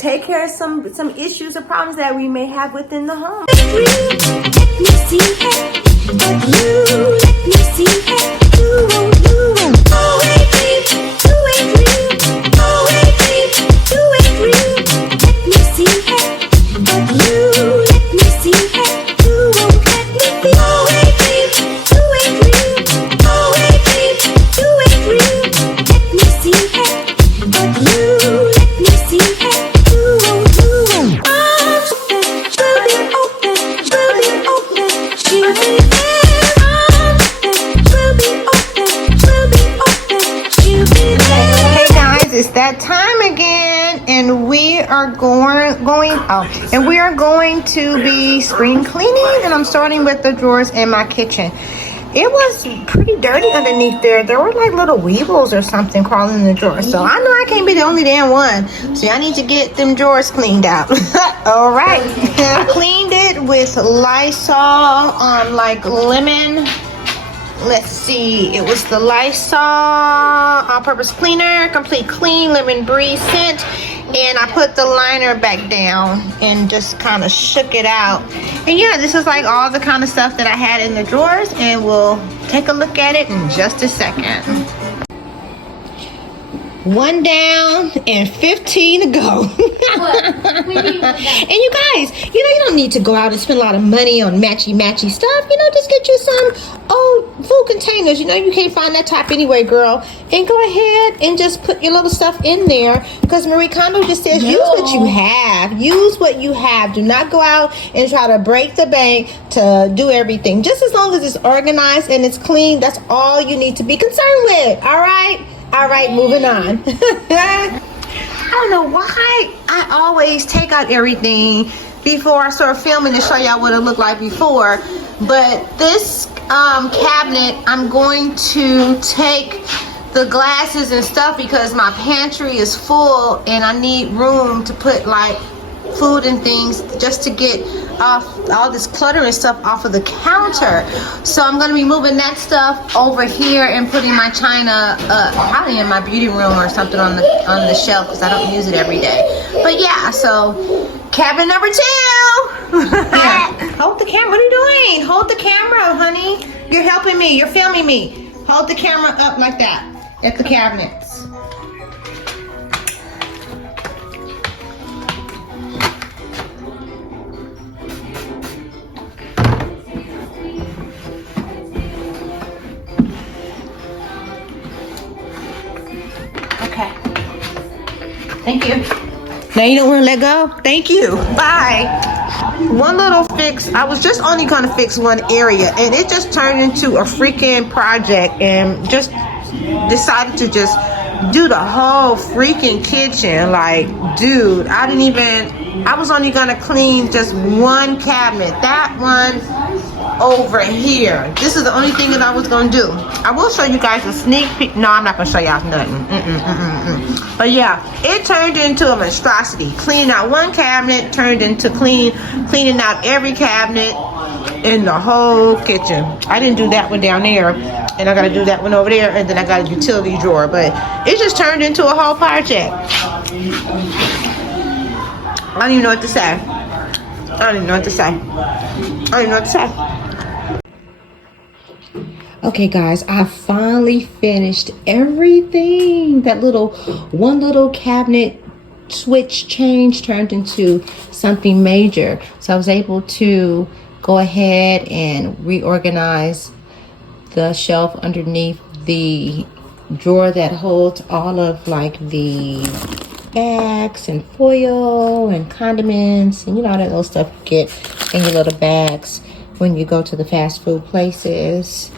take care of some issues or problems that we may have within the home. It's that time again, and we are going to be spring cleaning, and I'm starting with the drawers in my kitchen. It was pretty dirty underneath there. There were like little weevils or something crawling in the drawers. So I know I can't be the only damn one. So I need to get them drawers cleaned out. All right. I cleaned it with Lysol like lemon. Let's see, it was the Lysol all-purpose cleaner, complete clean, lemon breeze scent, and I put the liner back down and just kind of shook it out. And yeah, this is like all the kind of stuff that I had in the drawers, and we'll take a look at it in just a second. One down and 15 to go. And you guys, you don't need to go out and spend a lot of money on matchy stuff. Just get you some old food containers. You can't find that type anyway, girl. And go ahead and just put your little stuff in there, because Marie Kondo just says use what you have. Use what you have. Do not go out and try to break the bank to do everything. Just as long as it's organized and it's clean, that's all you need to be concerned with. All right, moving on. I don't know why I always take out everything before I start filming to show y'all what it looked like before. But this cabinet, I'm going to take the glasses and stuff because my pantry is full and I need room to put like food and things, just to get off all this clutter and stuff off of the counter. So I'm going to be moving that stuff over here and putting my china probably in my beauty room or something on the shelf, because I don't use it every day. But yeah, so cabinet number 2. Hold the camera. What are you doing? Hold the camera, honey. You're helping me. You're filming me. Hold the camera up like that at the cabinets. Thank you. Now you don't want to let go? Thank you. Bye. One little fix. I was just only going to fix one area, and it just turned into a freaking project, and just decided to just do the whole freaking kitchen. Like, dude, I was only going to clean just one cabinet. That one over here. This is the only thing that I was going to do. I will show you guys a sneak peek. No, I'm not going to show y'all nothing. But yeah, it turned into a monstrosity. Cleaning out one cabinet turned into cleaning out every cabinet in the whole kitchen. I didn't do that one down there, and I got to do that one over there, and then I got a utility drawer. But it just turned into a whole project. I don't even know what to say. Okay guys, I finally finished everything. That one little cabinet switch change turned into something major. So I was able to go ahead and reorganize the shelf underneath the drawer that holds all of like the bags and foil and condiments and all that little stuff you get in your little bags when you go to the fast food places.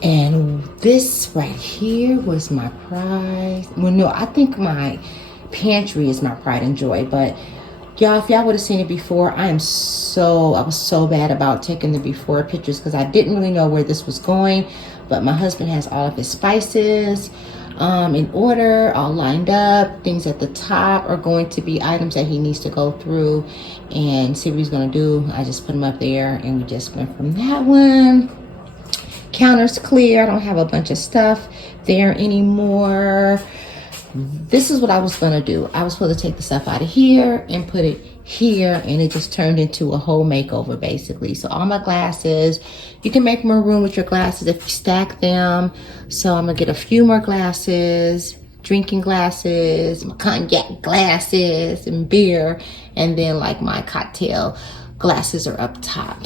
And this right here was my pride. Well, no, I think my pantry is my pride and joy. But y'all, if y'all would have seen it before, I was so bad about taking the before pictures because I didn't really know where this was going. But my husband has all of his spices in order, all lined up. Things at the top are going to be items that he needs to go through and see what he's going to do. I just put them up there, and we just went from that one. Counter's clear. I don't have a bunch of stuff there anymore. this is what I was gonna do. I was supposed to take the stuff out of here and put it here, and it just turned into a whole makeover basically. So all my glasses, you can make more room with your glasses if you stack them. So I'm gonna get a few more glasses, drinking glasses, my cognac glasses and beer, and then like my cocktail glasses are up top.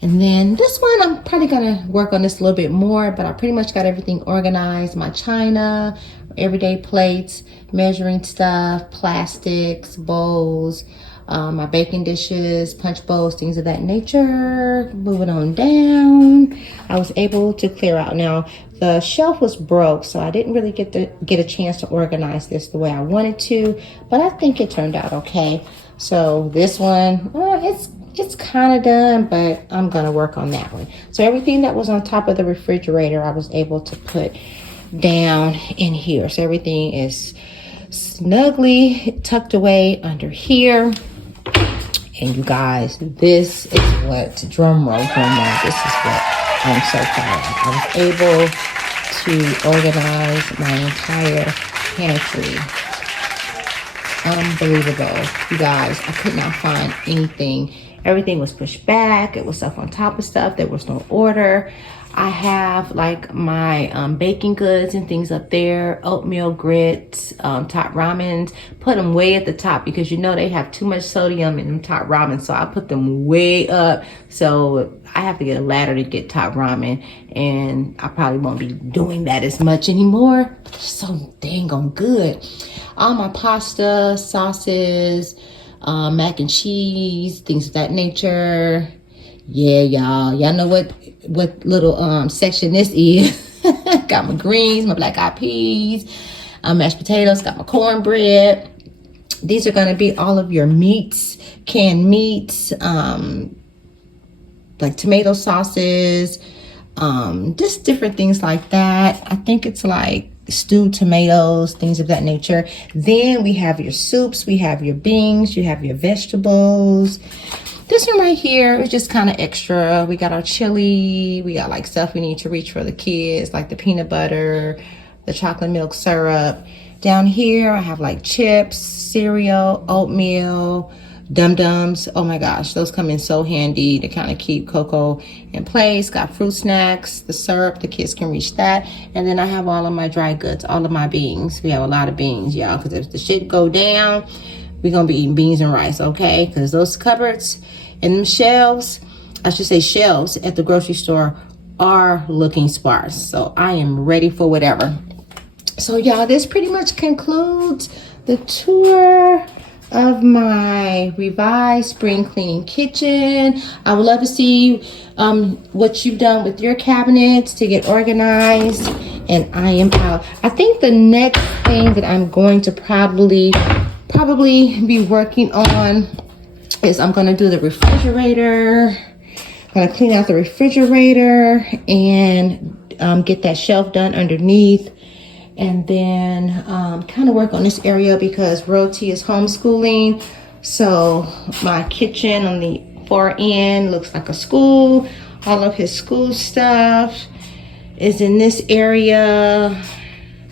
And then this one, I'm probably gonna work on this a little bit more, but I pretty much got everything organized. My china, everyday plates, measuring stuff, plastics, bowls, my baking dishes, punch bowls, things of that nature. Moving on down, I was able to clear out. Now, the shelf was broke, so I didn't really get a chance to organize this the way I wanted to, but I think it turned out okay. So this one, it's kind of done, but I'm gonna work on that one. So everything that was on top of the refrigerator, I was able to put down in here. So everything is snugly tucked away under here. And you guys, this is what, drum roll, this is what I'm so proud of. I was able to organize my entire pantry. Unbelievable, you guys. I could not find anything. Everything was pushed back. It was stuff on top of stuff. There was no order. I have like my baking goods and things up there, oatmeal grits, top ramens. Put them way at the top because you know they have too much sodium in them top ramen, so I put them way up. So I have to get a ladder to get top ramen, and I probably won't be doing that as much anymore. It's so dang on good. All my pasta, sauces, mac and cheese, things of that nature. Yeah, y'all know what little section this is. Got my greens, my black eyed peas, mashed potatoes, got my cornbread. These are going to be all of your meats, canned meats, like tomato sauces, just different things like that. I think it's like stewed tomatoes, things of that nature. Then we have your soups, we have your beans, you have your vegetables. This one right here is just kind of extra. We got our chili, we got like stuff we need to reach for the kids, like the peanut butter, the chocolate milk syrup. Down here I have like chips, cereal, oatmeal, dum-dums. Oh my gosh, those come in so handy to kind of keep cocoa in place. Got fruit snacks, the syrup, the kids can reach that. And then I have all of my dry goods, all of my beans. We have a lot of beans, y'all, because if the shit go down, we're gonna be eating beans and rice, okay? Because those cupboards and them shelves, I should say shelves at the grocery store are looking sparse. So I am ready for whatever. So y'all, this pretty much concludes the tour of my revised spring cleaning kitchen. I would love to see what you've done with your cabinets to get organized. And I am out. I think the next thing that I'm going to probably be working on is I'm going to do the refrigerator. I'm going to clean out the refrigerator and get that shelf done underneath. And then kind of work on this area because Royalty is homeschooling. So my kitchen on the far end looks like a school. All of his school stuff is in this area.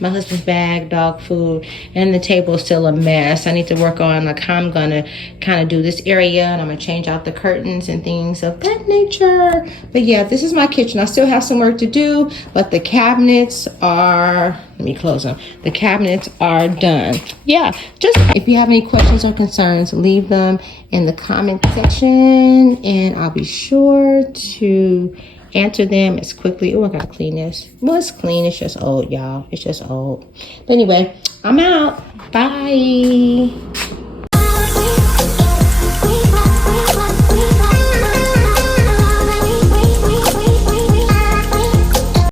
My husband's bag, dog food, and the table is still a mess. I need to work on like how I'm gonna kind of do this area, and I'm gonna change out the curtains and things of that nature. But yeah, this is my kitchen. I still have some work to do, but the cabinets are, let me close them. The cabinets are done. Yeah, just if you have any questions or concerns, leave them in the comment section, and I'll be sure to answer them as quickly. Oh, I gotta clean this. Well, it's clean. It's just old, y'all. It's just old. But anyway, I'm out. Bye.